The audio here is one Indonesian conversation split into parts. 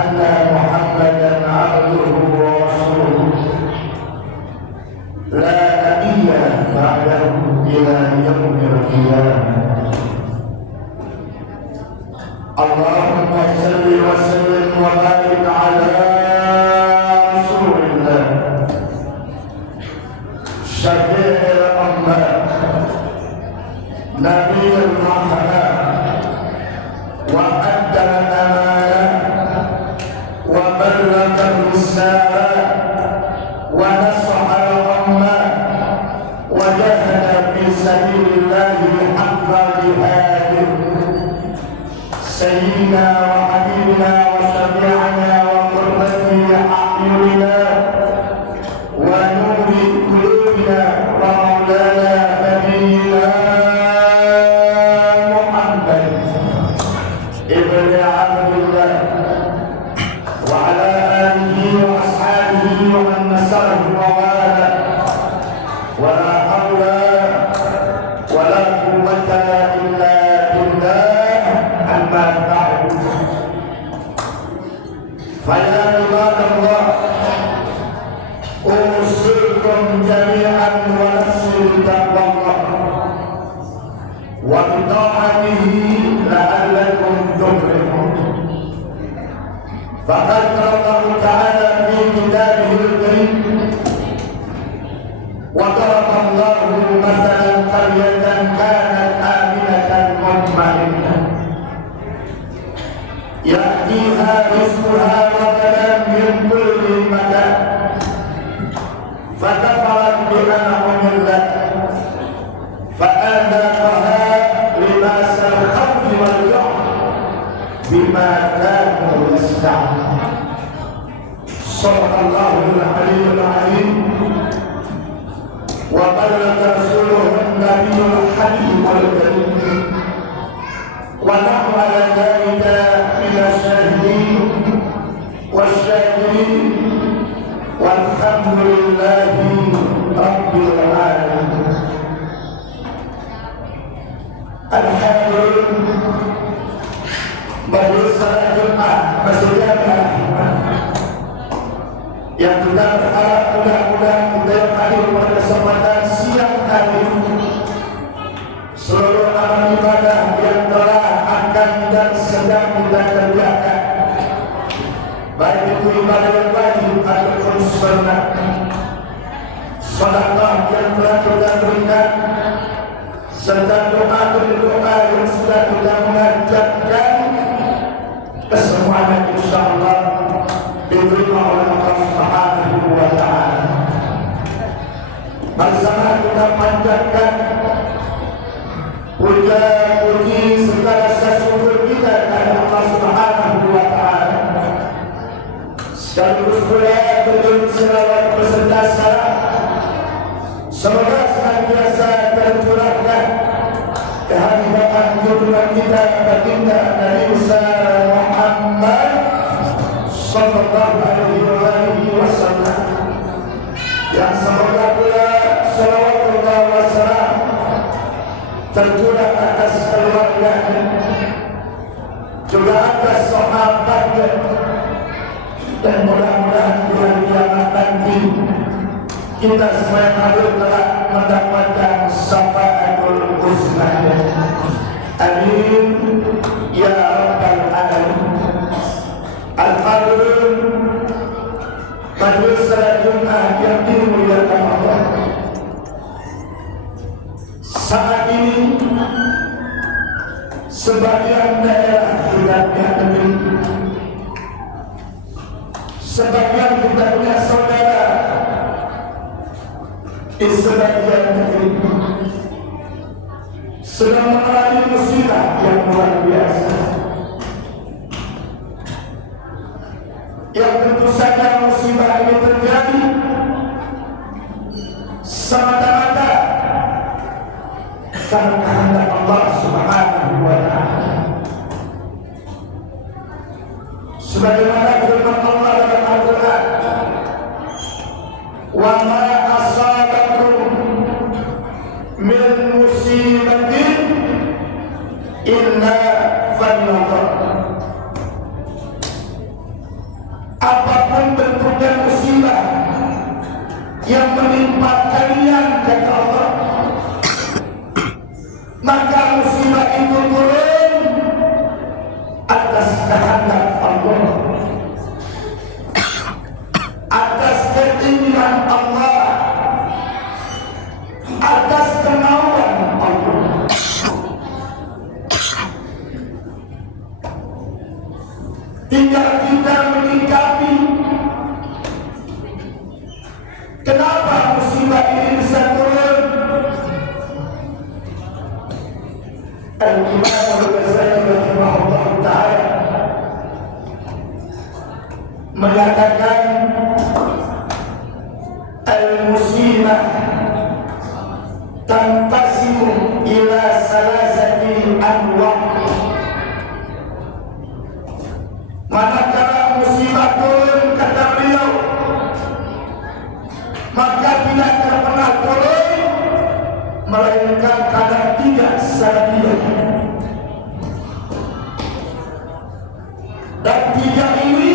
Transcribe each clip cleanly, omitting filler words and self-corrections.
أن محمدا عبده ورسوله لا نبي بعده إلى يوم القيامة. اللهم صل وسلم وبارك على رسول الله شفيع الأمة نبي الرحمة وأدى الأمانة وبلغ الرسالة ونصح الأمة وجاهد في سبيل الله حق جهاده. سيدنا وحبيبنا وشفيعنا وقرة أعيننا ونور قلوبنا ومولانا نبينا محمد ابن عبد الله وعلى آله وأصحابه ومن نصره ووالاه ولا حول ولا قوة إلا بالله. أما بعد فيا عباد الله أوصيكم جميعا ونفسي بتقوى الله وبطاعته لعلكم تفلحون. فقد قال الله تعالى في كتابه الكريم وضرب الله مثلا قرية كانت آمنة مطمئنة يأتيها رزقها رغدا من كل مكان فكفرت بأنعم الله فأذاقها لباس الخوف والجوع بما كانوا يصنعون. صدق الله العلي العظيم وبلغ رسوله النبي الحبيب الكريم ونحن على ذلك من الشاهدين والشاكرين والحمد لله رب العالمين. Alhamdulillah majelis salat Jumat Masjid yang kita berharap mudah-mudahan kita yang hadir pada kesempatan siang hari ini seluruh amal ibadah yang telah akan dan sedang kita kerjakan, baik itu ibadah yang wajib ataupun sunnah, sedekah yang telah kita berikan, serta doa yang sudah kita mengajarkan, kesemuanya insyaallah diterima oleh Allah Subhanahu wa Ta'ala. Bersama kita panjatkan puja-puji segala syukur kita kepada Allah Subhanahu wa Ta'ala. Sekaligus pula berikan selawat beserta salam semoga senantiasa tercurahkan kehadiran junjungan kita baginda Nabi Muhammad sallallahu alaihi wasallam, yang semoga pula salawatullah wassalam tercurah atas keluarganya, juga atas sahabatnya, dan mudah-mudahan di hari kiamat nanti kita semua yang hadir telah mendapatkan syafaatul husna. Amin ya rabbal alamin. Al-Hadirin majelis salat Jumat yang dimuliakan Allah, saat ini sebagian daerah kita punya negeri, sebagian kita punya saudara di sebagian negeri sedang mengalami musibah yang luar biasa, yang tentu saja musibah ini terjadi semata-mata karena kehendak Allah Subhanahu wa Ta'ala. Sebagaimana firman Allah dalam Al-Quran, wa ma asabakum min musibatin illa apapun bentuknya musibah yang menimpa kalian, kata Allah, maka musibah itu turun atas kehendak Allah, atas keinginan Allah, atas kemauan Allah. Tinggal kita menyikapi kenapa musibah ini bisa turun. Al-Imam Al-Ghazali rahimahullah ta'ala mengatakan al-musibah tanqasimu ila salasati anwa'. Manakala musibah turun, kata beliau, maka tidak akan pernah turun melainkan karena tiga sababiah. Dan tiga ini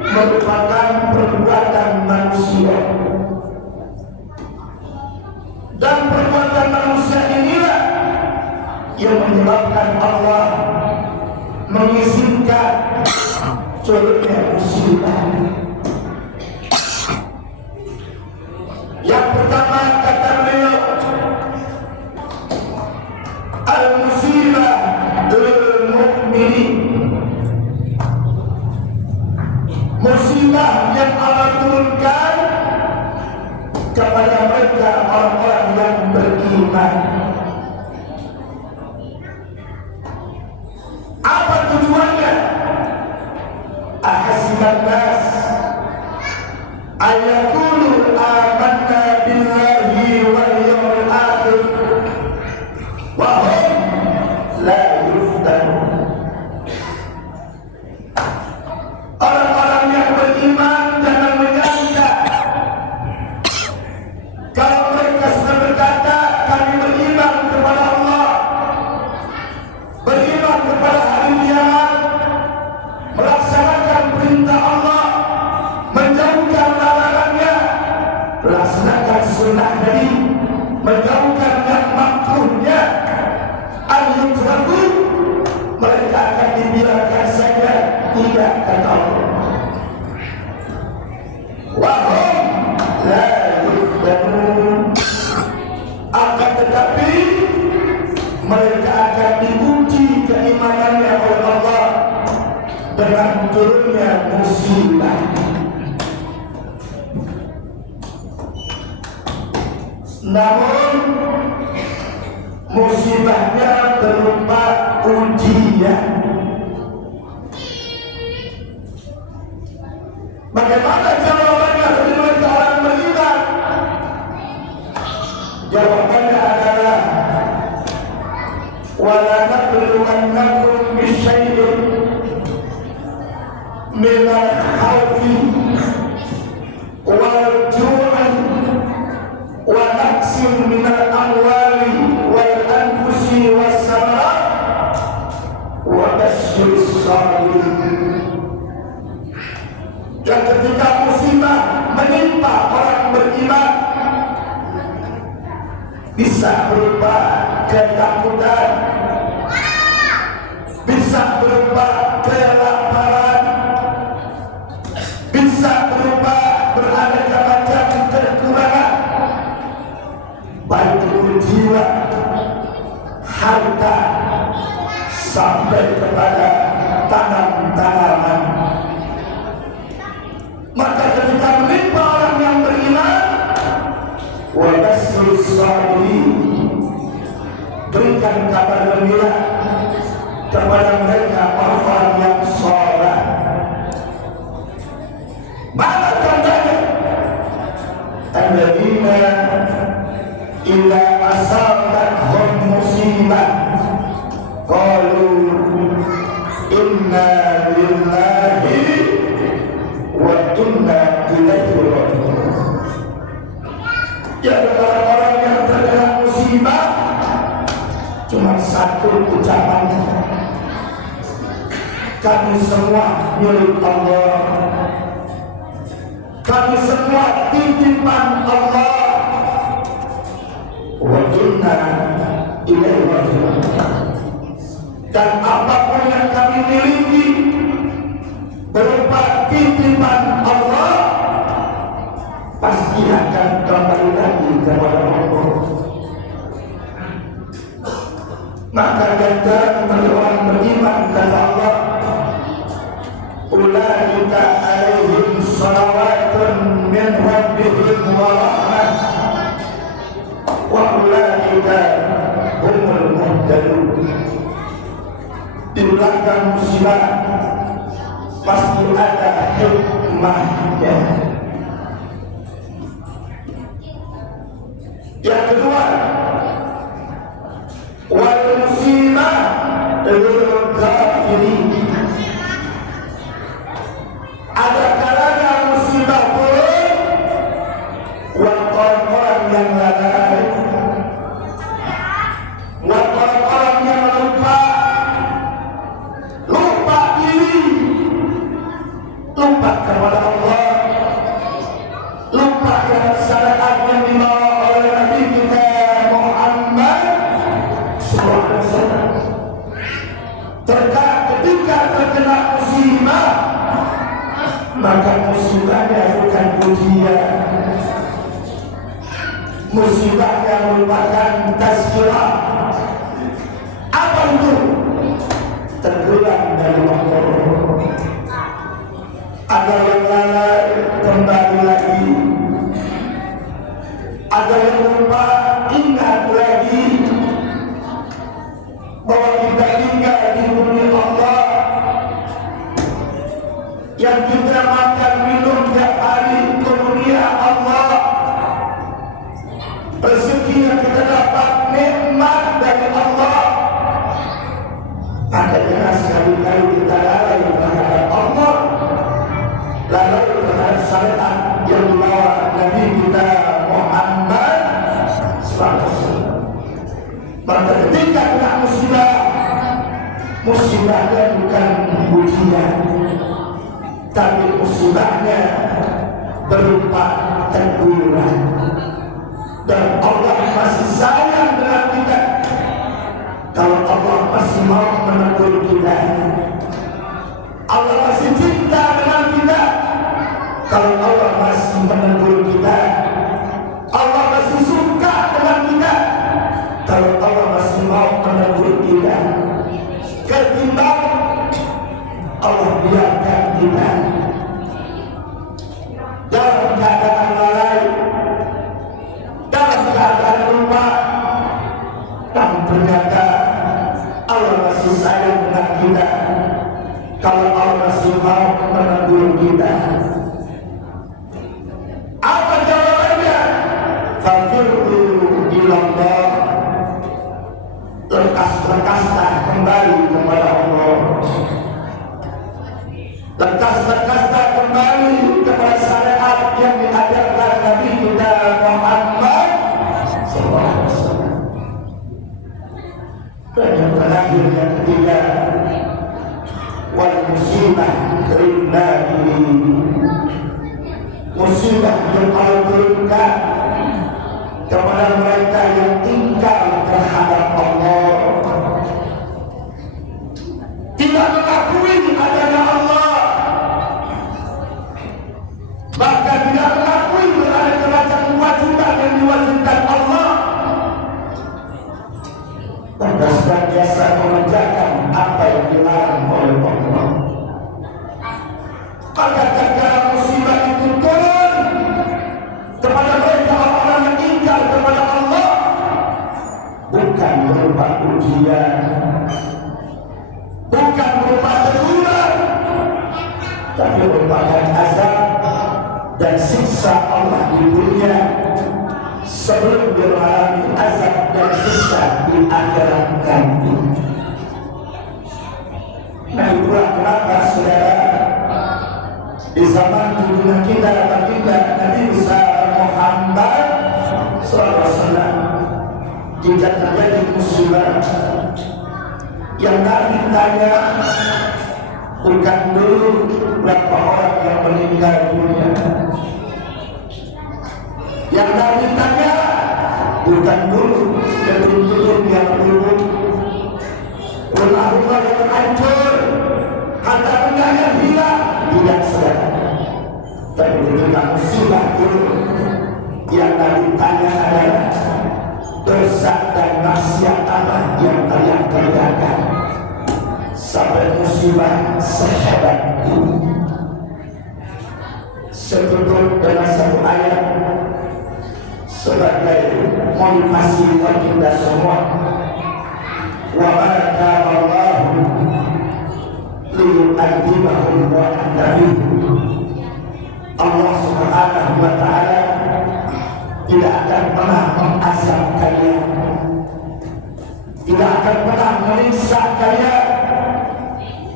merupakan perbuatan manusia. Dan perbuatan manusia inilah yang menyebabkan Allah mengizinkan turunnya musibah. Yang pertama, kata beliau, al-musibah lil mu'minin. Musibah yang Allah turunkan kepada mereka orang-orang yang beriman. Apa tujuannya? Ahasiban nas ayaqulu amanna billahi wal yawmil akhir wa hum la yuftanun. Orang-orang yang beriman jangan menyangka kalau mereka sudah berkata kami beriman kepada Allah, beriman kepada hari kiamat, melaksanakan perintah Allah, menjauhkan larangannya, melaksanakan sunnah Nabi, menjauhkan yang makruhnya, al-yutraku, mereka akan dibiarkan saja, tidak, kata Allah. Wahum la yuftanun, akan tetapi mereka akan diuji keimanannya oleh Allah dengan turunnya musibah. Namun musibahnya berupa ujian. Bagaimana jawabannya bagi mereka orang beriman? Jawabannya adalah wala nabluwannakum bisyai'in minal khawfi wal ju'i wa naqsin minal amwali wal anfusi was samarat wa basyyiris sabirin. Dan ketika musibah menimpa orang beriman, bisa berupa ketakutan, bisa berupa kelaparan, bisa berupa beraneka macam kekurangan, baik itu jiwa, harta, sampai kepada tanam-tanaman. Maka ketika menimpa orang yang beriman, wa basyyiris sabirin, berikan kabar gembira kepada mereka orang-orang yang sabar. Mana tandanya? Alladzina idza asabatuhum musibah qalu inna lillahi wa inna ilaihi raji'un. Ya, orang-orang yang terkena musibah cuma satu ucapan, kami semua milik Allah, kami semua titipan Allah. Wa inna ilaihi raji'un. Dan apapun yang kami miliki berupa titipan Allah pasti akan kembali lagi kepada Allah. Maka ganjaran bagi orang beriman kata Allah, ulaika alaihim salawatun min rabbihim wa rahmah wa ulaika humul muhtadun. Di belakang musibah pasti ada hikmahnya. Yang kedua, wal musibah lil kafirin. Ada kalanya musibah turun buat orang-orang yang lalai, buat orang-orang yang lupa diri, lupa kepada Allah, lupa dengan syariat yang dibawa oleh Nabi kita Muhammad SAW. Ketika terkena musibah, maka musibahnya bukan ujian, musibahnya merupakan tazkirah. Apa itu? Teguran dari Allah. Ada yang lalai kembali lagi, ada yang lupa ingat lagi bahwa kita tinggal di bumi Allah, yang kita makan minum tiap hari karunia Allah, rezeki yang kita dapat nikmat dari Allah. Maka jangan sekali-kali kita lalai terhadap Allah, lalai terhadap syariat yang dibawa Nabi kita Muhammad SAW. Maka ketika kena musibah, musibahnya bukan ujian, tapi musibahnya berupa teguran. Dan Allah masih sayang dengan kita kalau Allah masih mau menegur kita. Allah masih cinta dengan kita kalau Allah masih menegur kita. Allah masih suka dengan kita kalau Allah masih mau menegur kita, ketimbang Allah biarkan kita dalam keadaan lalai, dalam keadaan lupa, dan ternyata Allah masih sayang dengan kita kalau Allah masih mau menegur kita. Apa jawabannya? Fafirru ilallah. Lekas-lekaslah kembali kepada Allah. Lekas-lekaslah kembali kepada syariat yang diajarkan Nabi kita Muhammad SAW. Dan yang terakhir, yang ketiga, wal musibah rindahi. Musibah yang Allah turunkan kepada mereka yang ingkar terhadap Allah, tidak mengakui adanya Allah, bahkan tidak mengakui berada macam kewajiban yang diwajibkan Allah, dan senantiasa mengerjakan apa yang dilarang oleh Allah. Maka tatkala musibah itu turun kepada mereka orang-orang yang ingkar kepada Allah, bukan berupa ujian, bukan berupa teguran, tapi merupakan azab dan siksa Allah di dunia sebelum dia mengalami azab dan siksa di akhirat nanti. Nah, itulah kenapa saudara, di zaman dunia kita baginda Nabi Muhammad SAW, jika terjadi musibah yang Nabi tanya, bukan dulu berapa orang yang meninggal dunia. Yang Nabi tanya bukan dulu gedung-gedung yang dulu, rumah-rumah yang hancur, harta benda yang hilang, tidak sedang. Tapi ketika musibah dulu, yang Nabi tanya adalah dosa dan maksiat apa yang kalian kerjakan sampai musibah sehebat ini. Setutup dengan satu ayat sebagai motivasi buat kita semua. Wa ma kana Allahu liyu'adzibahum wa anta fihim. Allah Subhanahu wa ta'ala tidak akan pernah mengazab kalian, tidak akan pernah menyiksa kalian,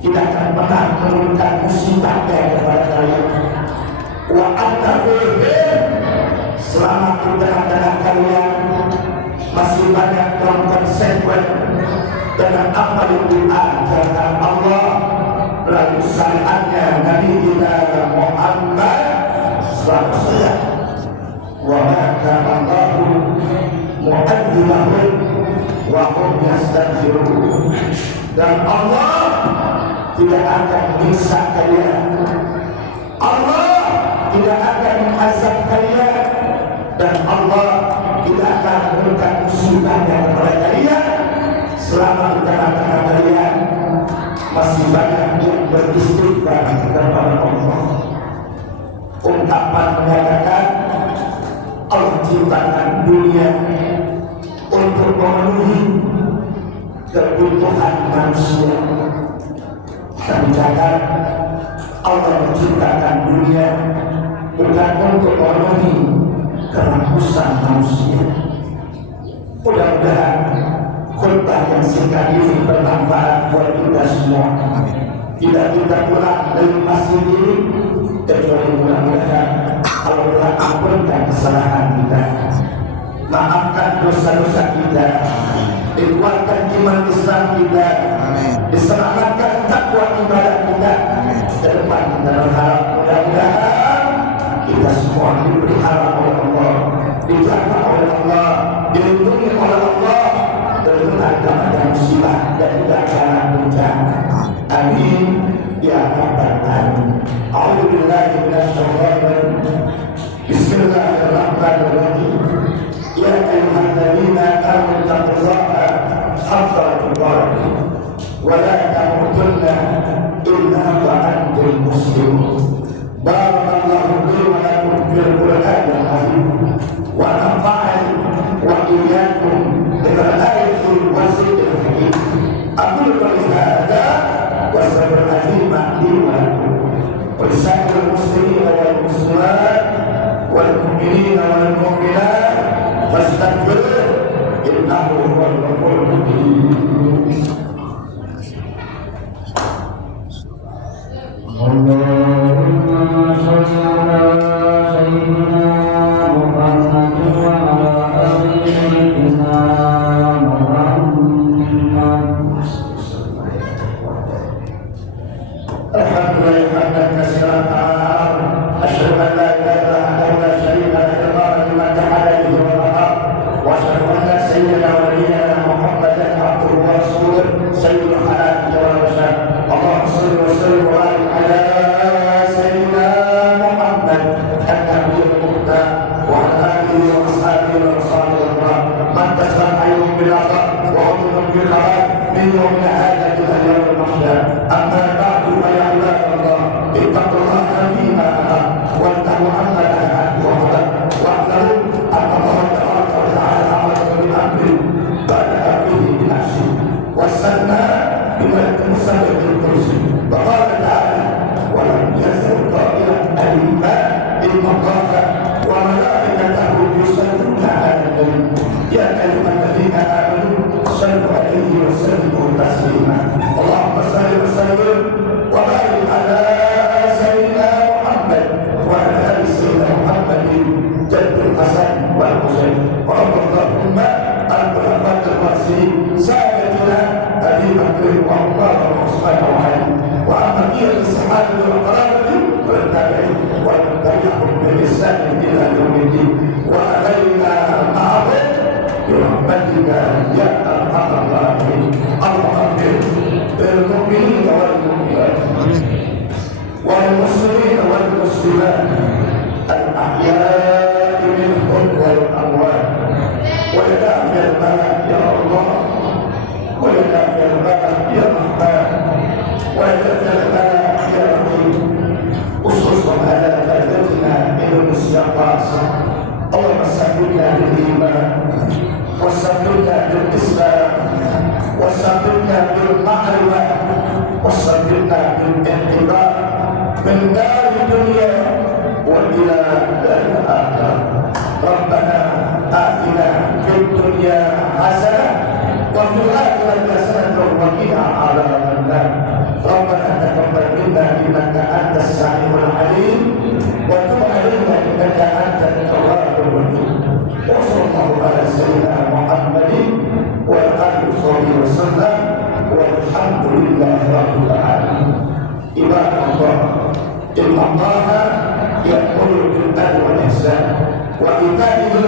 tidak akan pernah menurunkan musibah kepada kalian. Wa anta fihim, selama di tengah-tengah kalian masih banyak yang konsekuen dengan apa yang diajarkan Allah melalui syariatnya Nabi kita Muhammad SAW. Wa ma kana Allahu mu'adzibahum wa hum yastaghfirun. Dan Allah tidak akan menyiksa kalian, Allah tidak akan mengazab kalian, dan Allah tidak akan memberikan musibahnya kepada kalian selama di tengah-tengah kalian masih banyak yang beristighfar kepada Allah. Ungkapan menyatakan Allah ciptakan dunia untuk memenuhi kebutuhan manusia. Tapi jangan, Allah menciptakan dunia bukan untuk memenuhi kerakusan manusia. Mudah-mudahan khutbah yang singkat ini bermanfaat buat kita semua. Tidak kita pulang dari masjid ini kecuali mudah-mudahan Allah telah ampunkan kesalahan kita, maafkan dosa-dosa kita, dikuatkan iman Islam kita, diselamatkan takwa ibadah kita. Ke depan kita berharap mudah-mudahan kita semua dipelihara oleh Allah, dijaga oleh Allah, dilindungi oleh Allah dari berbagai musibah dan bencana bencana. Amin ya rabbal alamin. A'udzu billahi minasy syaithanir rajim. Bismillahirrahmanirrahim. Ya ayyuhalladzina amanu taqullaha haqqa tuqatih wa la tamutunna illa wa antum muslimun. Barakallahu li wa lakum fil Qur'anil azim wa nafa'ani wa iyyakum bil ayatil wa zikril hakim. Aqulu qawli hadza wa astaghfirullaha li wa lakum wa lisa'iril muslimina wal muslimat wal mu'minina wal mu'minat fastaghfiruhu innahu huwal ghafurur rahim. Allahumma shalli ala sayyidina Muhammad wa ala ali sayyidina Muhammad. Alhamdulillah katsiran asyhadu an la ilaha illallah wa la syarika lahu liman ta'ala bihi wa rahmah wa asyhadu anna sayyidina wa nabiyyana Muhammadan abduhu wa rasuluhu sayyidul khalaiqi wal bashar. Allahumma shalli wa sallim wa barik ala sayyidina Muhammad an-nabiyil muhtar wa ala alihi wa ashabihi wa sahbihi man tasbahayhum bil afaq wa hum bil khabar min yawmin hadha ila yawmil mahsyar. Amma ba'du fa ya ibadallah ittaqullaha fima amara wa tahu amma nahaka wa qala wa qalu anna Allah ta'ala amara bil amri ba'da fihi bi nafsi wa sanna bima musabbiq bil kursi wa qala ta'ala wa lam yazal qa'ilan alima inna Allah wa malaikatahu yusalluna 'alan nabi ya ayyuhalladzina amanu sallu 'alaihi wa sallimu taslima. Allahumma salli wa sallim wa barik ala sayyidina Muhammad wa ala ali sayyidina Muhammadin jaddul hasan wal husain wa Allahumma al-khulafatul rasyidin sayyidina Abi Bakr wa Umar wa Utsman wa Ali wa بقية الصحابة والقرابة والتابعين ومن تبعهم بإحسان إلى يوم الدين وعلينا معهم برحمتك يا أرحم الراحمين. اللهم اغفر للمؤمنين والمؤمنات والمسلمين والمسلمات الأحياء منهم والأموات ويدافع الملك يا الله ويدافع الملك يا رحمن ويدافع الملك يا رحيم. خصوصا على بلدتنا من الاستغاث اللهم سبلنا بالإيمان وسبلنا بالإسلام وسبلنا بالمعرفة وسبلنا بالانتظار من دار الدنيا وإلى دار الآخرة. ربنا آتنا في الدنيا حسنة وفي الآخرة حسنة وقنا عذاب النار. ربنا تقبل منا إنك أنت السميع العليم وتب علينا إنك أنت التواب الرحيم. وصلى الله على سيدنا محمد وآله وصحبه وسلم والحمد لله رب العالمين. عباد الله إن الله يأمر بالعدل والإحسان وإيتاء ذي